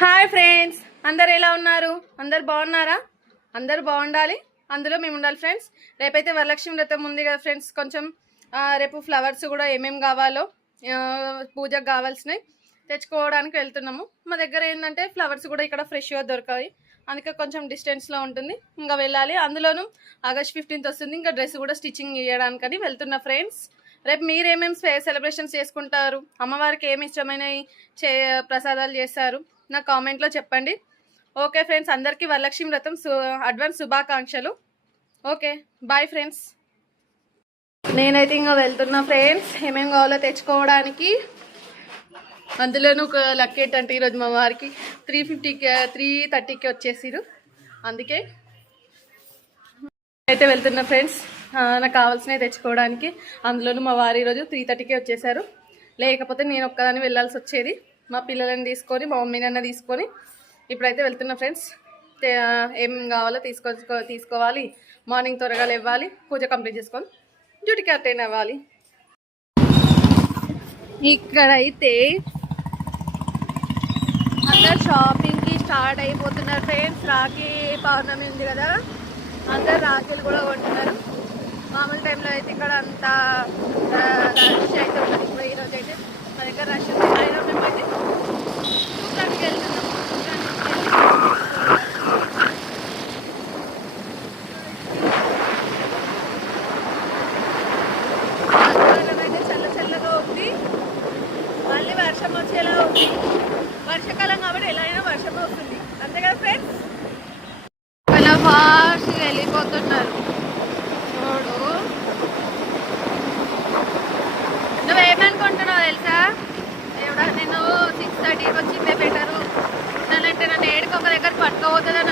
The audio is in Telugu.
హాయ్ ఫ్రెండ్స్, అందరు ఎలా ఉన్నారు? అందరు బాగున్నారా? అందరు బాగుండాలి, అందులో మేము ఉండాలి ఫ్రెండ్స్. రేపైతే వరలక్ష్మి వ్రతం ఉంది కదా ఫ్రెండ్స్. కొంచెం రేపు ఫ్లవర్స్ కూడా ఏమేమి కావాలో పూజకు కావాల్సినవి తెచ్చుకోవడానికి వెళ్తున్నాము. మా దగ్గర ఏంటంటే ఫ్లవర్స్ కూడా ఇక్కడ ఫ్రెష్గా దొరకాయి, అందుకే కొంచెం డిస్టెన్స్లో ఉంటుంది, ఇంకా వెళ్ళాలి. అందులోనూ ఆగస్ట్ 15th వస్తుంది, ఇంకా డ్రెస్ కూడా స్టిచ్చింగ్ చేయడానికని వెళ్తున్నా ఫ్రెండ్స్. రేపు మీరు ఏమేమి సెలబ్రేషన్స్ చేసుకుంటారు, అమ్మవారికి ఏమి ఇష్టమైనవి ప్రసాదాలు చేస్తారు నా కామెంట్లో చెప్పండి. ఓకే ఫ్రెండ్స్, అందరికీ వరలక్ష్మి వ్రతం అడ్వాన్స్ శుభాకాంక్షలు. Okay, bye friends. నేనైతే ఇంకా వెళ్తున్నా ఫ్రెండ్స్, ఏమేమి కావాలో తెచ్చుకోవడానికి. అందులోనూ ఒక లక్ ఏంటంటే ఈరోజు మా వారికి 3:30కి వచ్చేసిరు, అందుకే అయితే వెళ్తున్నా ఫ్రెండ్స్ నాకు కావాల్సినవి తెచ్చుకోవడానికి. అందులోనూ మా వారు ఈరోజు 3:30కి వచ్చేసారు, లేకపోతే నేను ఒక్కదాన్ని వెళ్ళాల్సి వచ్చేది. మా పిల్లలని తీసుకొని మా మమ్మీనన్నా తీసుకొని ఇప్పుడైతే వెళ్తున్నా ఫ్రెండ్స్. ఏం కావాలో తీసుకోవాలి. మార్నింగ్ త్వరగా లేవాలి, పూజ కంప్లీట్ చేసుకొని డ్యూటీకి అటెండ్ అవ్వాలి. ఇక్కడైతే అందరు షాపింగ్కి స్టార్ట్ అయిపోతున్నారు ఫ్రెండ్స్. రాఖీ పౌర్ణమి ఉంది కదా, అందరు రాఖీలు కూడా కొంటున్నారు. మామూలు టైంలో అయితే ఇక్కడ అంతా రష్ అయితే ఉంటుంది. ఈరోజు అయితే మా దగ్గర రష్ ఉంది. మేమైతే చూడడానికి వెళ్తున్నాం. వాతావరణం అయితే చల్లగా ఉంది, మళ్ళీ వర్షం వచ్చేలా ఉంది. వర్షాకాలం కాబట్టి ఎలా అయినా వర్షం వస్తుంది, అంతే కదా ఫ్రెండ్స్. చాలా ఫాస్ట్గా వెళ్ళిపోతున్నారు చూడు. నువ్వేమనుకుంటున్నావు తెలుసా? నేను 6:30కి వచ్చిందే బెటరు, నన్నంటే నన్ను ఏడుకొక దగ్గర పట్టుకోబోతుందని